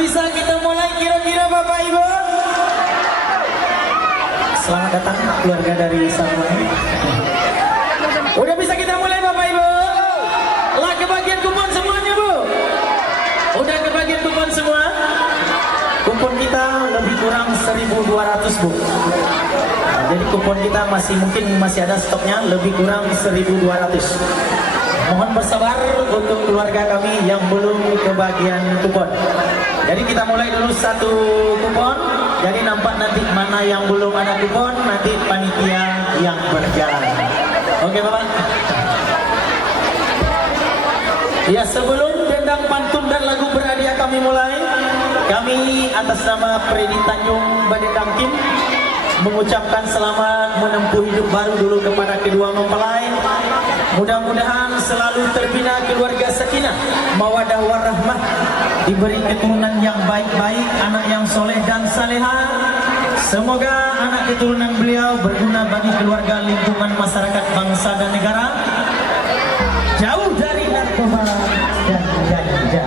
bisa kita mulai kira-kira Bapak Ibu? Selamat datang keluarga dari Samuel. Udah bisa kita mulai Bapak Ibu? Lah kebagian kupon semuanya Bu? Udah kebagian kupon semua? Kupon kita lebih kurang 1.200 Bu. Nah, jadi kupon kita masih ada stoknya, lebih kurang 1.200. Mohon bersabar untuk keluarga kami yang belum kebagian kupon. Jadi kita mulai dulu satu kupon. Jadi nampak nanti mana yang belum ada kupon, nanti panitia yang berjalan. Oke Bapak. Ya, sebelum dendang pantun dan lagu berhadiah kami mulai, kami atas nama Freddy Tanjung Badendang Kim mengucapkan selamat menempuh hidup baru dulu kepada kedua mempelai. Mudah-mudahan selalu terbina keluarga sakinah, mawadah warahmah, diberi keturunan yang baik-baik, anak yang soleh dan saleha. Semoga anak keturunan beliau berguna bagi keluarga, lingkungan, masyarakat, bangsa dan negara, jauh dari narkoba dan ganja.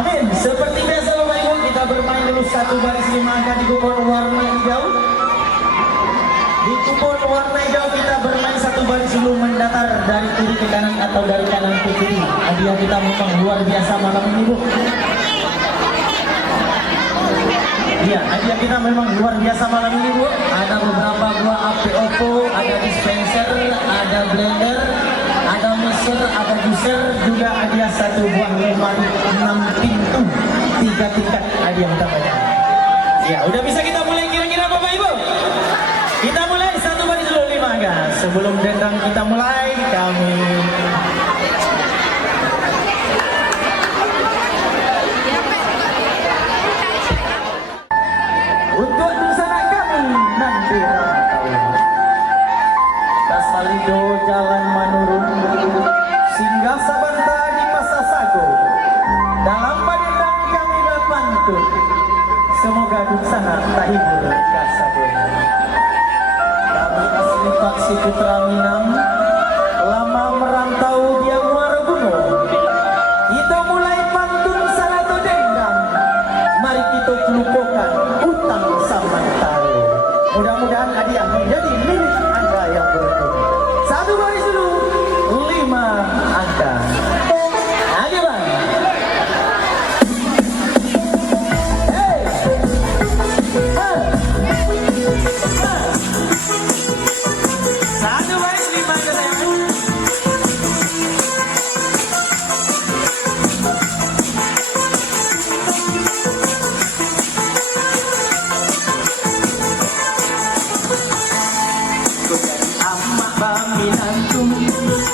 Amin. Seperti biasa Bapak Ibu, kita bermain dulu satu baris 5 angka di kupon warna hijau. Di kupon warna hijau kita bermain satu baris dulu mendatar dari kiri ke kanan atau dari kanan ke kiri. Hadiah kita memang luar biasa malam ini Bu. Iya, hadiah kita memang luar biasa malam ini Bu. Ada beberapa buah HP Oppo, ada dispenser, ada blender, ada mixer, ada juicer, juga hadiah satu buah lemari 6 pintu 3 tingkat hadiah utamanya. Ya, udah bisa kita mulai kira-kira Bapak Ibu? Kita mulai satu baris dulu 5 angka. Sebelum dendang kita mulai, kami untuk busana kami nanti Kasalido Jalan Manurung, singgah Sabanta di Pasasago, dalam Badendang kami berpantun, semoga busana tak hibur kasabun. Kami asli Paksi Putra Minang, lama merantau dia Muara Gunung. Kita mulai pantun salado dendang, mari kita kelupukkan utang samantara. Mudah-mudahan hadiah menjadi milik Anda yang beruntung. Satu baris dulu 5 angka. Ayo Bang. Hey. Satu baris 5 angka sayang.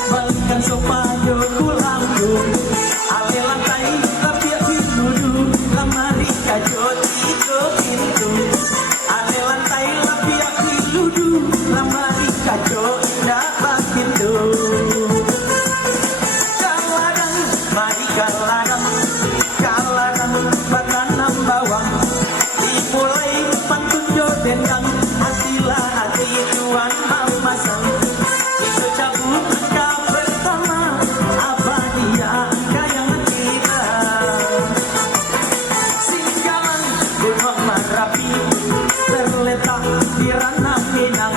Balikan sopayo kulanggung, ale lantai lapiak pinudu, lamari kajot iko pintu. Ale lantai lapiak pinudu, lamari kajot dapat pintu. Kaladang, mari kaladang, kaladang batanam bawang. Dimulai pantun jo dendang, hatilah hati tuan mamasang. Terletak di ranah Minang,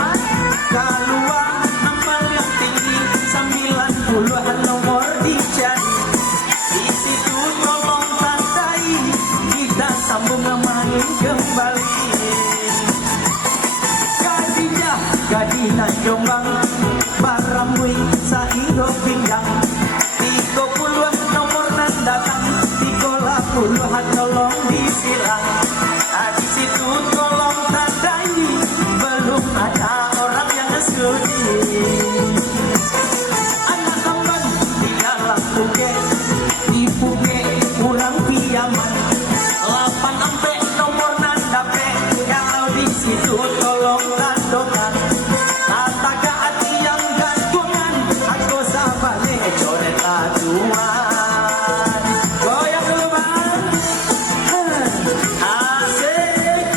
keluar amal yang tinggi 90-an nomor dicari. Di situ tolong tandai, kita sambung main kembali. Gadinah, Gadinah Jombang, Baramui Sahido Pindang. 30-an nomor nan datang, 30-an tolong disilang. Di situ tolong tandai, belum ada orang yang sudi. Anak kemban di dalam Puge, di Puge kurang piaman. 8 ampe nomor nandape, kalau di situ tolong tandokan. Tataga hati yang gantungan, aku sabane coret aduan. Goyang dulu Bang. Asik.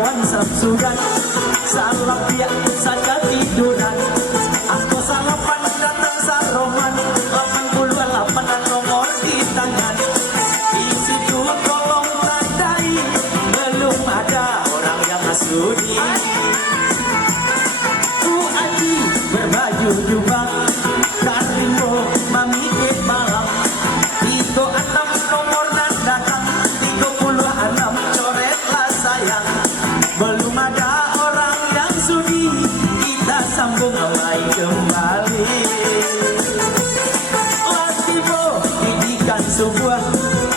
kawan samsudan salam pihak saja tiduran aku salapan datang saroman 88 nomor di tangan di situ tolong tandai belum ada orang yang sudi Bu Aji berbaju jubah Karimo mamikit malam 36 nomor dan datang 36 coretlah sayang belum ada orang yang sudi kita sambung mulai kembali Latibo didikan sebuah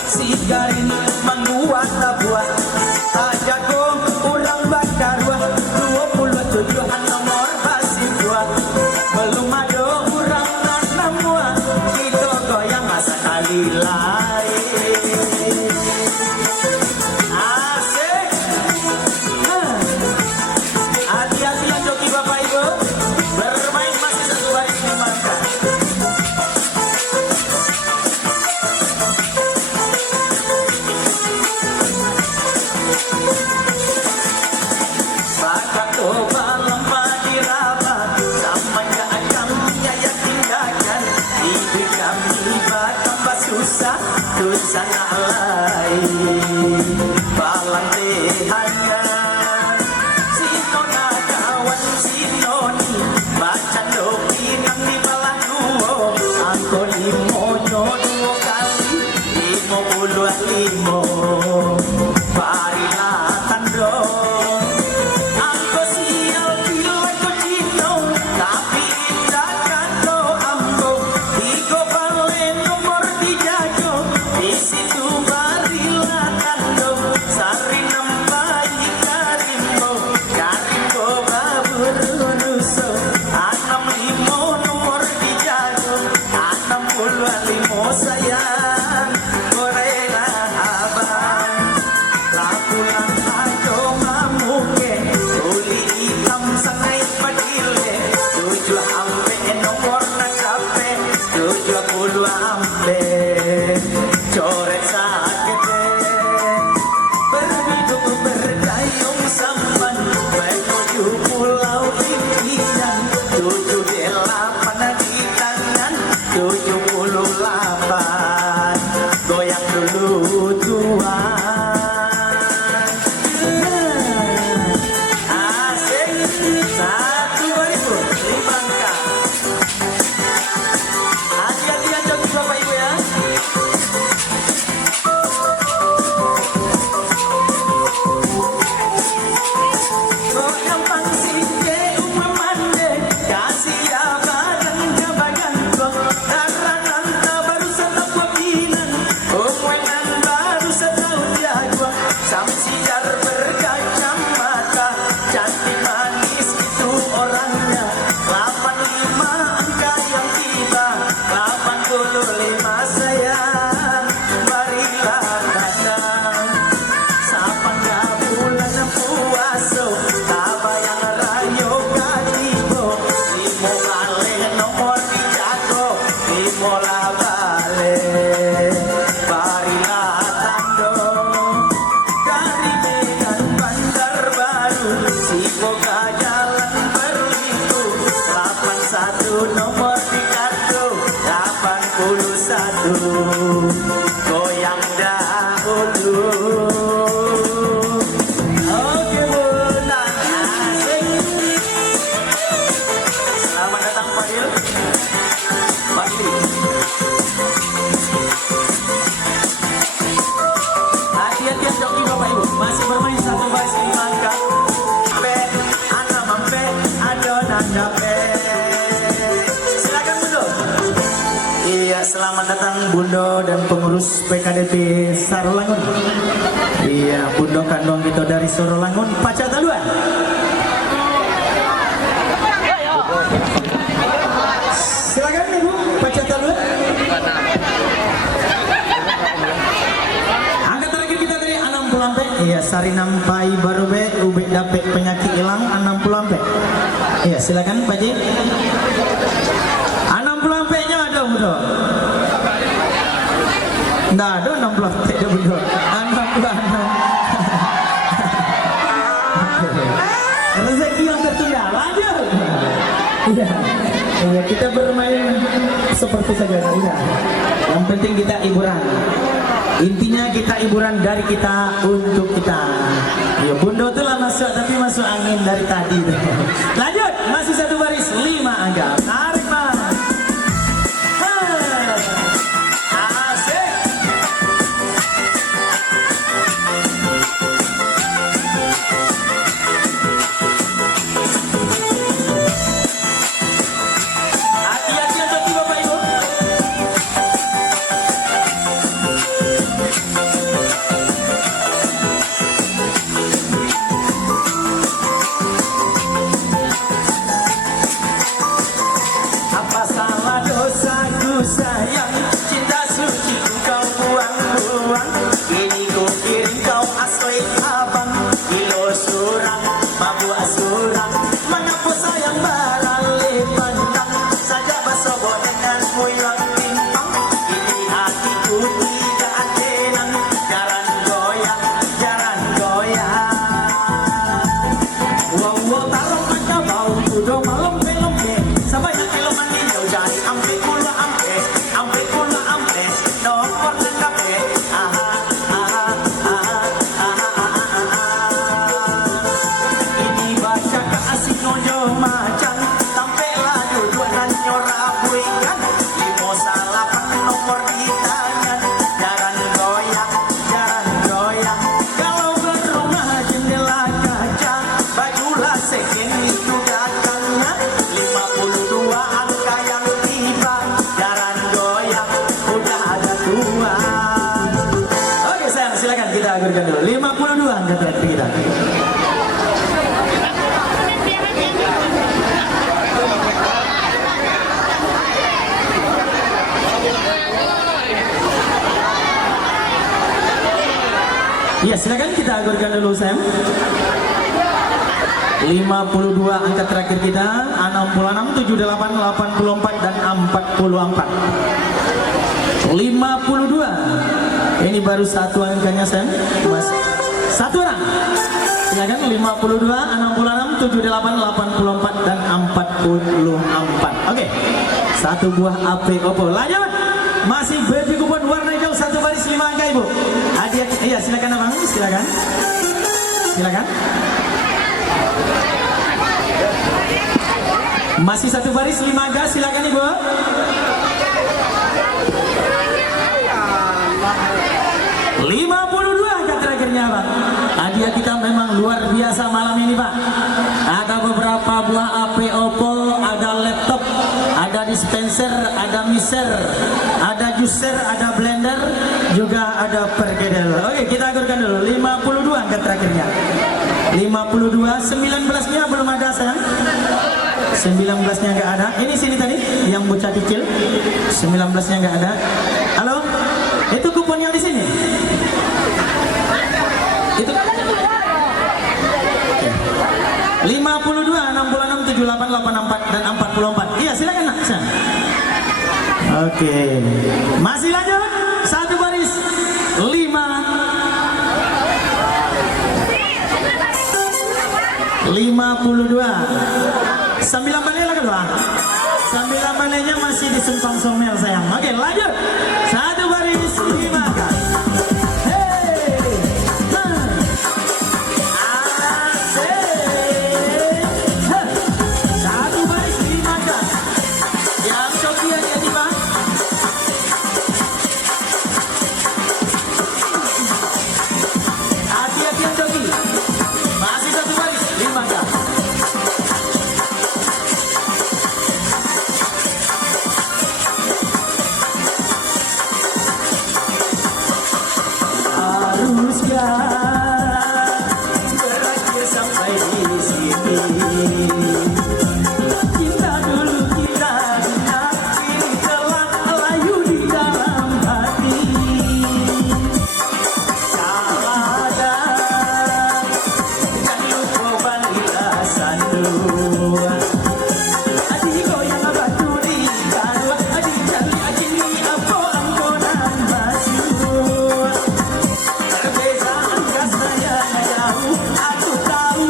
sigarin menguat buah ajago ulang bakar 27 nomor basi buah belum ada orang dan mua kita goyang masa kali lain asik hati-hati yang joki bapak ibu bermain masih satu baris memakan Bakato lemah dirabat samanya akan yakin dakan hidup kami tambah susah tuh sana lain balang tehanya sinona kawan sinoni baca doki nang di balah duo angko limo nyodo kali 55 parilah tando sayang korela abang lapulang ajo mamuke uli hitam sangai padile 7 ampe nomor na kape 70 ampe coret sakete berhidup berdayung sampan menuju pulau impian 78 di tangan 78 goyang dulu tuan asik 1.000 bangka hati-hati yang joki bapak ibu ya goyang pangsi ke umamande kasih abadan kabagan karangan baru setap wakilan umwenan baru setahun jago samsiar berkacamata cantik manis itu orangnya 85 angka yang tiba 85 sayang marilah datang sapan bulan puaso tabayang rayo katibo limo kali nomor dijago limo labale marilah tando dari Medan Bandar Baru Siboga jalan berliku 81 nomor di kartu 81 goyang dahulu oke bunda asik selamat datang Fadil Bakti hati-hati yang joki bapak ibu masih bermain satu baris di mangga pe ana mampe adonan dape silakan Bundo iya selamat datang Bundo dan pengurus PKDP Sarolangun iya Bundo kandung kita dari Sarolangun Pacar Taluan silakan ibu Pacar Taluan angkat terakhir kita dari 60 ampe iya sari nampai baru be ube dapet penyakit hilang 60 ampe iya silakan Pak Ji 60 ampe nya ada Bundo nggak ada 60 ampe ada Bundo 60 Rezeki yang tertunda. Lanjut. Iya. Ya, kita bermain seperti saja. Udah. Yang penting kita hiburan. Intinya kita hiburan dari kita untuk kita. Ya, Bundo tuh lah masuk, tapi masuk angin dari tadi. Lanjut, masih satu baris 5 angka. Tarik mas. Asik. Hati-hati hati Bapak Ibu. Apa salah dosaku sayang, cinta suci kau buang-buang. Kini ku kirim kau asli abang, ilo surang, mabu asurang. Mengapa sayang barale pandang, saja basobo denganmu yang timpang. Ini hatiku tidak adenan, jaran goyang, jaran goyang. Wow wow tarong maka bau kudo malam belombe, sabayang elo manindaw jari ampe kulo ampe, ampe kulo ampe, nomor lengkape. Aha aha aha aha aha. Ini baca keasik ngojo macan, tampela duduk dan nyorabuikan. Limo salapan nomor di tangan, jaran goyang, jaran goyang. Kalau berumah jendela kaca, bajulah sekeng itu datangnya. 52 angka yang tiba, jaran goyang udah ada tuan. Oke sayang, silakan kita agurkan dulu. 52 angka terakhir kita. Iya silakan kita agurkan dulu Sam. 52 angka terakhir kita 66, 78, 84 dan 44. 52. Ini baru satu angkanya Sam. Mas. Satu orang. Silakan 52, 66, 78, 84 dan 44. Oke. Satu buah AP Oppo. Lanjut. Masih baby kupon warna hijau satu baris 5 angka Ibu. Hadiah. Iya silakan Abang, silakan. Silakan. Masih satu baris 5 angka, silakan Ibu. Angka terakhirnya Pak. Hadiah kita memang luar biasa malam ini Pak. Ada beberapa buah HP Oppo, ada laptop, ada dispenser, ada mixer, ada juicer, ada blender, juga ada perkedel. Oke kita agurkan dulu 52 angka terakhirnya. 52, 19-nya belum ada sayang. 19-nya nggak ada. Ini sini tadi yang bocah kecil. 19-nya nggak ada. Halo, itu kuponnya di sini. Itu 52, 66, 78, 84 dan 44. Iya silakan nak. Oke. Masih lanjut. Satu baris 5. 52. 9 bannya lah kedua. 9 bannya masih di Sempang Somel sayang. Oke lanjut. Satu baris 5. Berakhir sampai di sini. Kita dulu kita tapi telah layu di dalam hati. Sahadat dan lupa banila sandu. Adi goyang batu di karu, adi cari ajini apa angkonan masuk. Perbezaan rasanya jauh, aku tahu.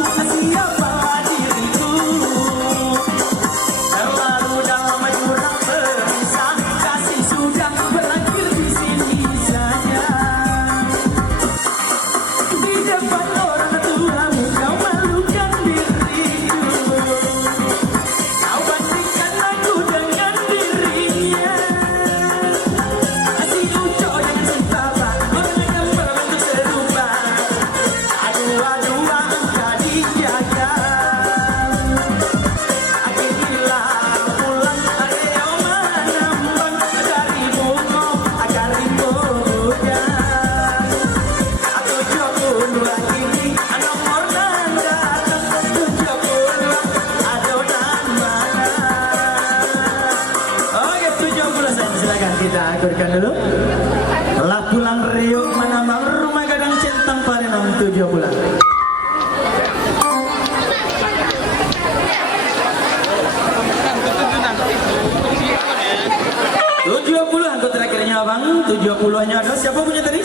70-nya ada. Siapa punya tadi?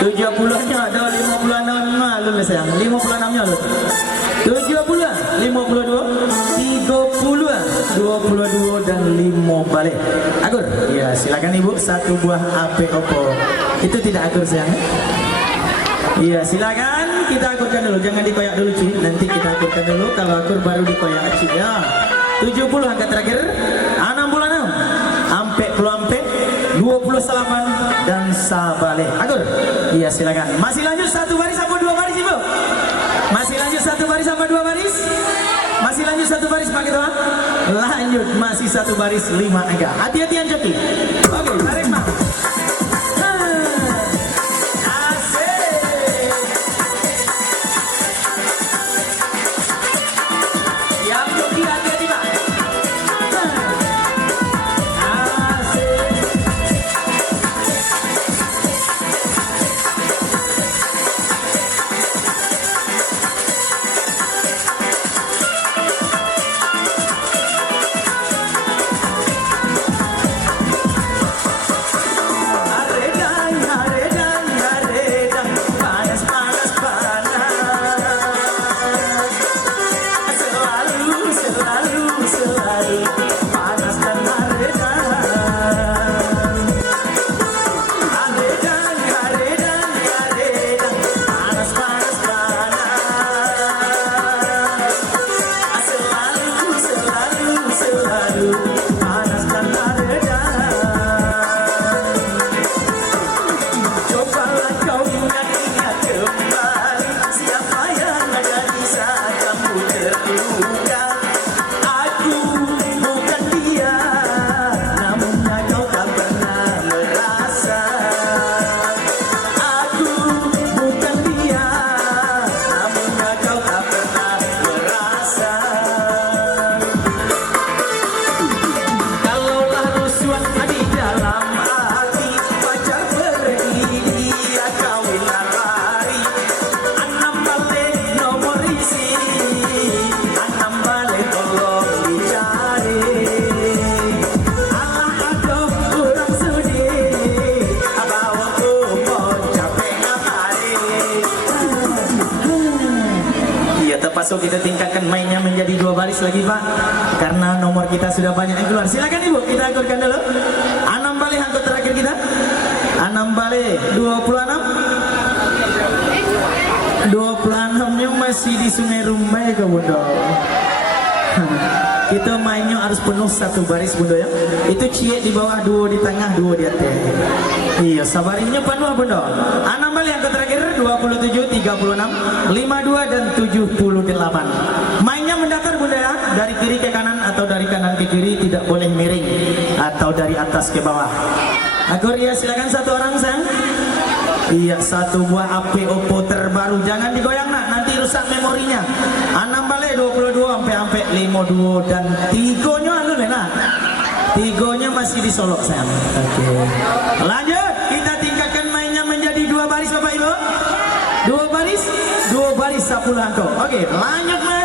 70-nya ada, 56-nya lu sayang. 56-nya lu. 70, 52, 30, 22 dan 5 balik. Akur. Ya, silakan Ibu satu buah HP Oppo. Itu tidak akur sayang. Iya, silakan kita akurkan dulu. Jangan dikoyak dulu cuy. Nanti kita akurkan dulu. Kalau akur baru dikoyak cuy. Ya. 70 angka terakhir. 66. Ampe peluampe 28 dan sabale. Akur. Iya, silakan. Masih lanjut satu baris apa dua baris Ibu? Masih lanjut satu baris apa dua baris? Masih lanjut satu baris Pak Ketua? Lanjut masih satu baris 5 angka. Hati-hatian joki. Oke, tarik Pak. Terpasuk kita tingkatkan mainnya menjadi 2 baris lagi Pak, karena nomor kita sudah banyak yang keluar. Silakan Ibu, kita akurkan dulu. 6 balik angkut terakhir kita. 6 balik 26. 26-nya masih di Sungai Rumbai ke Bunda. Kita mainnya harus penuh satu baris Bunda ya. Itu cie di bawah, 2 di tengah, 2 di atas. Iya, sabarinya penuh Bunda. 6 balik angka terakhir 27, 36, 52 dan 78. Mainnya mendatar Bunda ya, dari kiri ke kanan atau dari kanan ke kiri, tidak boleh miring atau dari atas ke bawah. Akur ya, silakan satu orang sayang. Iya, satu buah HP Oppo terbaru. Jangan digoyang nak, nanti rusak memorinya. 6 balik 22 sampai 52 dan 3-nya anu nak. 3-nya masih di Solo sayang. Oke. Lanjut, kita tingkatkan mainnya menjadi 2 baris Bapak Ibu. 2 baris 10 angka. Oke, lanjut Mas.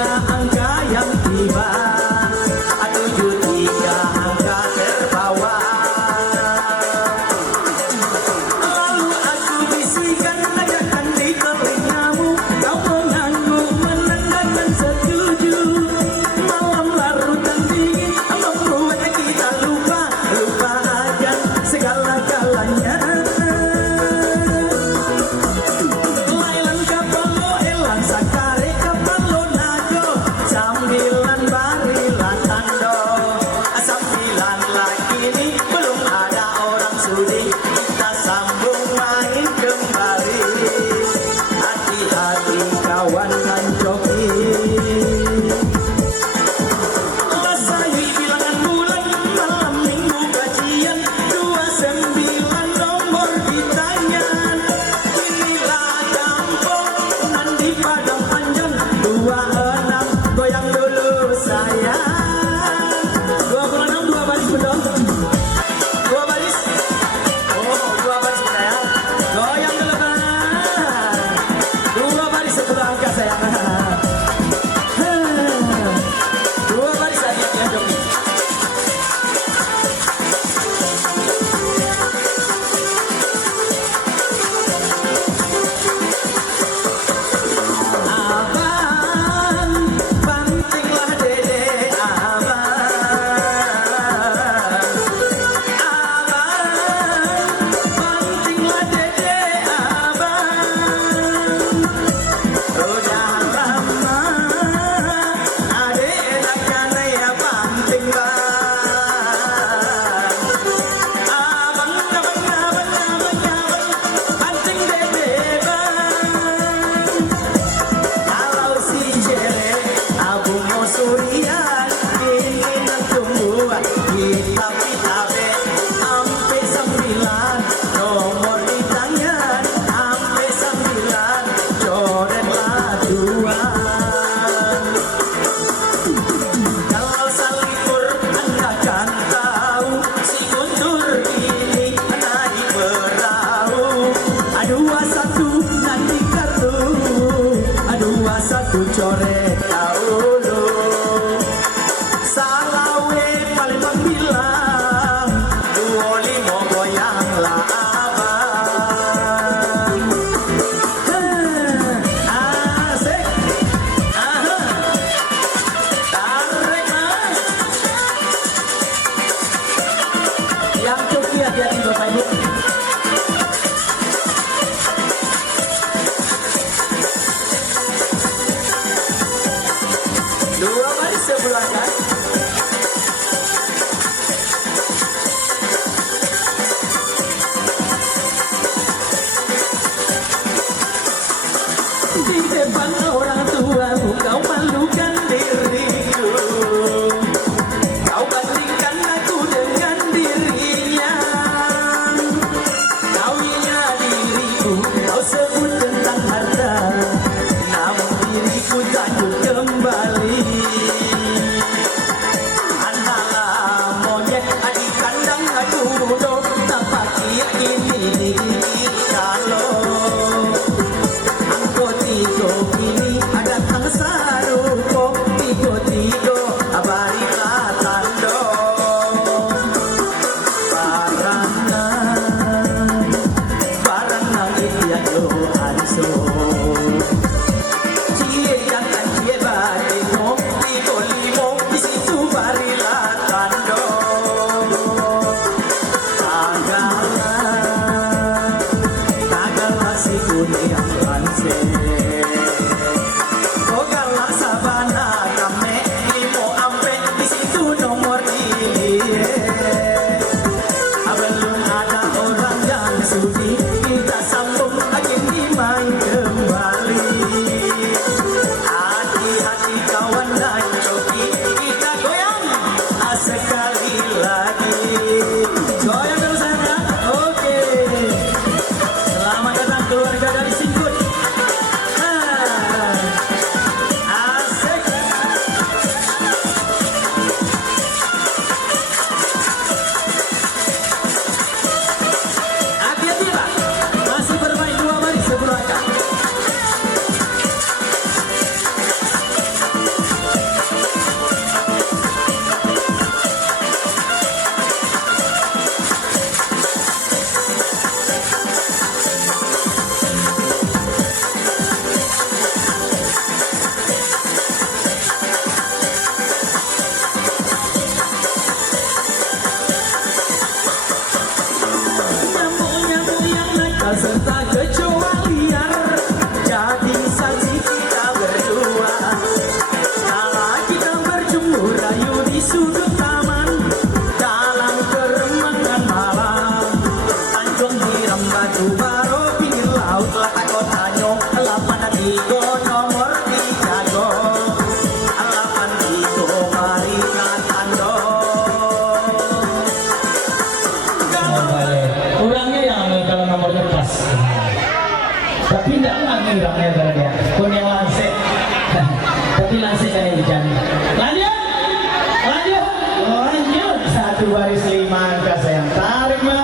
angka yang tiba, 73 angka terbawa. Lalu aku bisikan ajakan di telingamu, kau mengangguk menandakan setuju. Malam larut dan dingin membuat kita lupa akan segala-galanya. Lailan kapalo elang sakare kapalo nago, sambilan barilan tando, sambilan lagi ini belum ada orang sudi, kita sambung main kembali. Hati-hati kawan dan joki. Lasai bilangan bulan malam minggu gajian, 29 nomor ditanya. Inilah kampung nan di Padang Panjang, 26 goyang dulu sayang. 26 dua baris betul? Dua baris? Oh, dua baris betul ya. Goyang dulu kan. Dua baris sebelum angka sayang. Dua baris aja ya joki. Abang, bantinglah dede abang. Abang, bantinglah dede abang. Udah lama adek takkan ya banting bang. Abang, banting dede bang. Kalau si Jere Abu Mosurian ini tumbuhan kita pitabe sampai 9 nomor ditangan sampai 9 coret laduan. Kalau salipur anda kan tahu si Guntur ini naik perahu. 21 nanti kartu, 21 coret dahulu. Salawe paling bilang 25 goyanglah abang. Asik. Tarik mas. Yang coki hati-hati Bapak Ibu. saya bercanda. Lanjut, lanjut, lanjut. Satu baris 5 angka sayang, tarik man.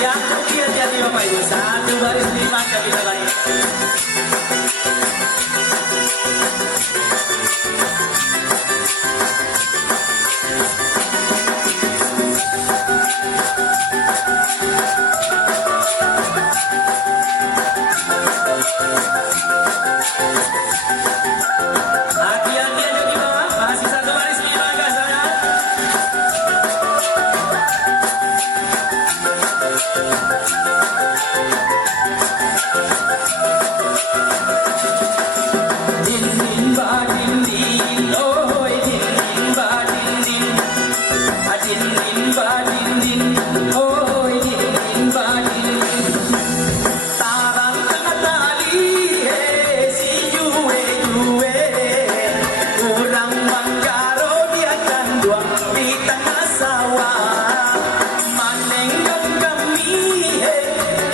Yang terakhir jadi Bapak Ibu, satu baris 5 angka kita naik. Hati-hati aja di bawah, masih satu baris 5 angka saya. Din din ba din din, oh din din ba din din, din din ba din din, oh din din ba din din. Tarang tali si juwe juwe, kurang manggaro dia kan dua di tengah sawah. Maneng kami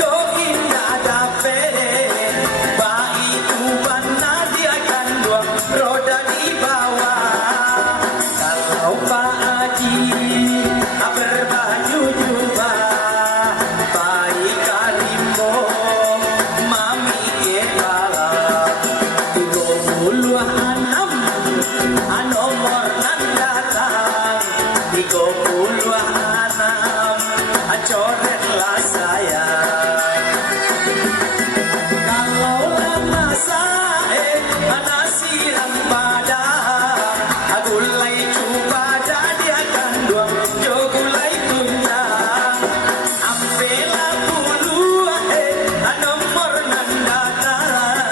do indah dapere, baik ubana dia kan dua roda di bawah. Kalau Pak Haji berbaju jubah, baik kalimbo mami kepala 36 nomor nan datang 36 coretlah saya. Kalau lama saya nasiran padang, gulai coba jadi akan dua jo gulai tunjang. Ampela puluh nomor nan datang,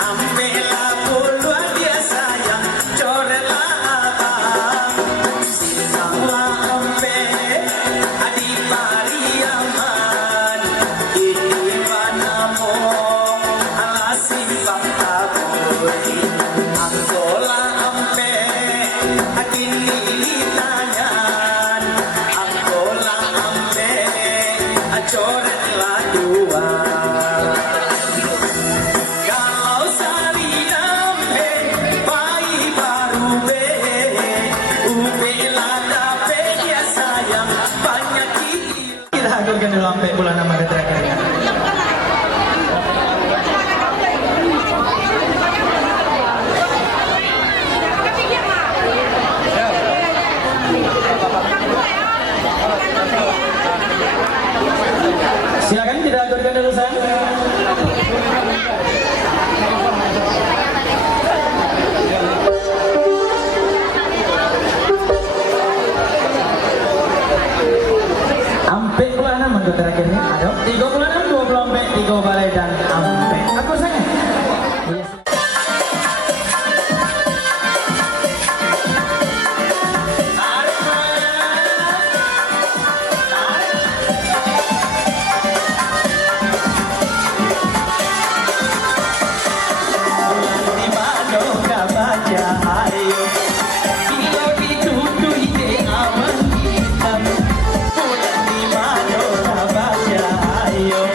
ampela puluh dia sayang coretlah abang. Sinanglah ampe adi pariaman, ini panamo alasin bang taboy. Angkola ampe kini tanyan, angkola ampe coretlah dua. Kalau salinam bayi baru ubelah dape dia sayang banyak kita hadirkan dulu sampai bulan nama terakhir. Silakan tidak hadirkan dulu saya. Ampe bulan nama terakhirnya ada 36, 20 ampe 3 balai dan ampe. Aku sangat. Ayo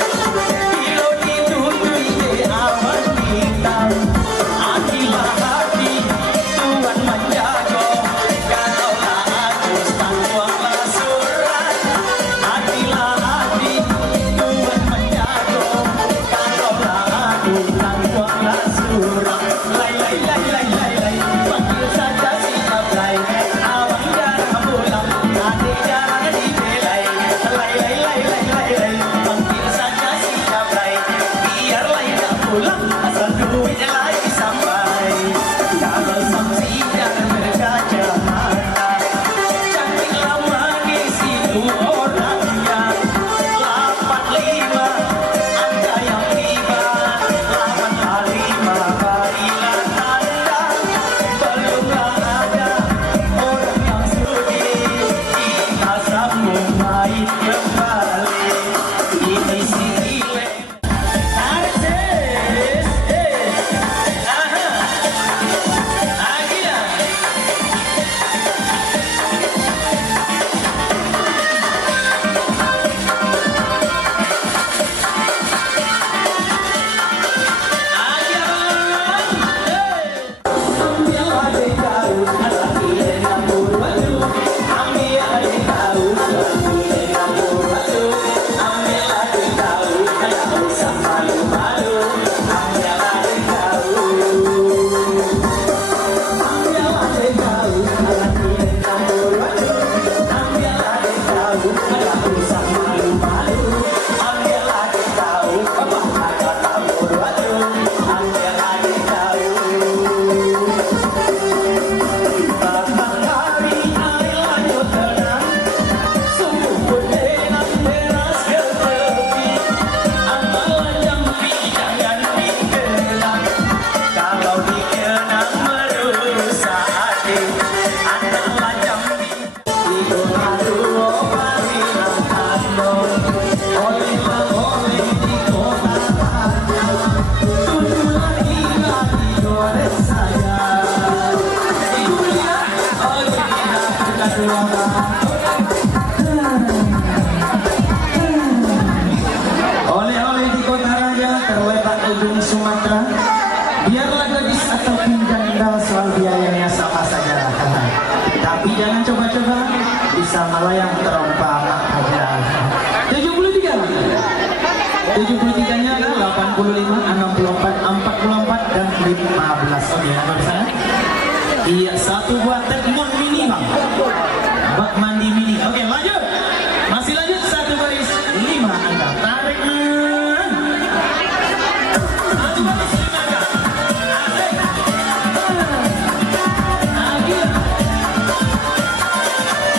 Oleh-oleh di kota raja terletak ujung Sumatera. Biarlah gadis ataupun janda soal biayanya sama saja. Tapi jangan coba-coba bisa melayang terompak aja. 73 nya adalah 85, 64, 44 dan 15. Oke, apa di sana? Iya, satu buat tekmun mini bang. Bak mandi mini. Oke.